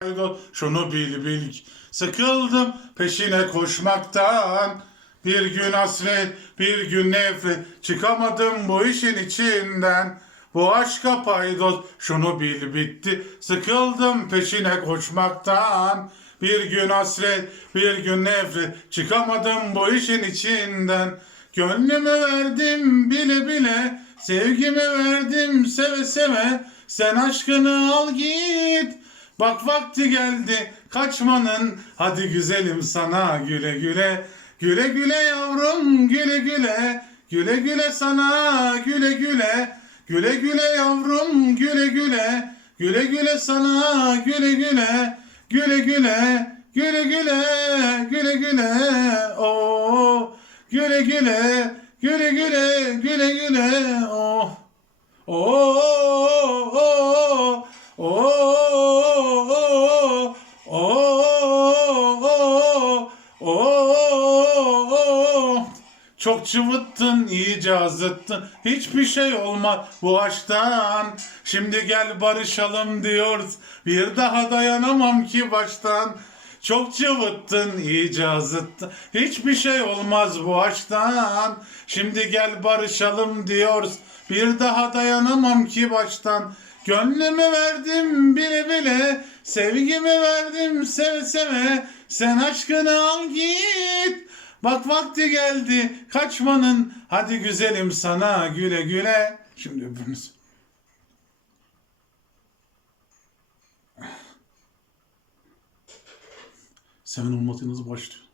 Paydos şunu bil bil. Sıkıldım peşine koşmaktan. Bir gün hasret bir gün nefret. Çıkamadım bu işin içinden. Bu aşka paydos şunu bil bitti. Sıkıldım peşine koşmaktan. Bir gün hasret bir gün nefret. Çıkamadım bu işin içinden. Gönlümü verdim bile bile. Sevgimi verdim seve seve. Sen aşkını al git Bak vakti geldi kaçmanın Hadi güzelim sana güle güle Güle güle yavrum güle güle Güle güle sana güle güle Güle güle yavrum güle güle Güle güle sana güle güle Güle güle güle güle güle güle oh güle güle güle güle güle güle oh oh oh oh oh oh oh oh çok çıvıttın, iyice azıttın. Hiçbir şey olmaz bu aşktan. Şimdi gel barışalım diyoruz. Bir daha dayanamam ki baştan. Çok çıvıttın, iyice azıttın. Hiçbir şey olmaz bu aşktan. Şimdi gel barışalım diyoruz. Bir daha dayanamam ki baştan. Gönlümü verdim bile bile. Sevgimi verdim seve seve. Sen aşkını al git. Bak vakti geldi kaçmanın. Hadi güzelim sana güle güle. Şimdi öbürünüz. Seven olmatı nasıl başlıyor?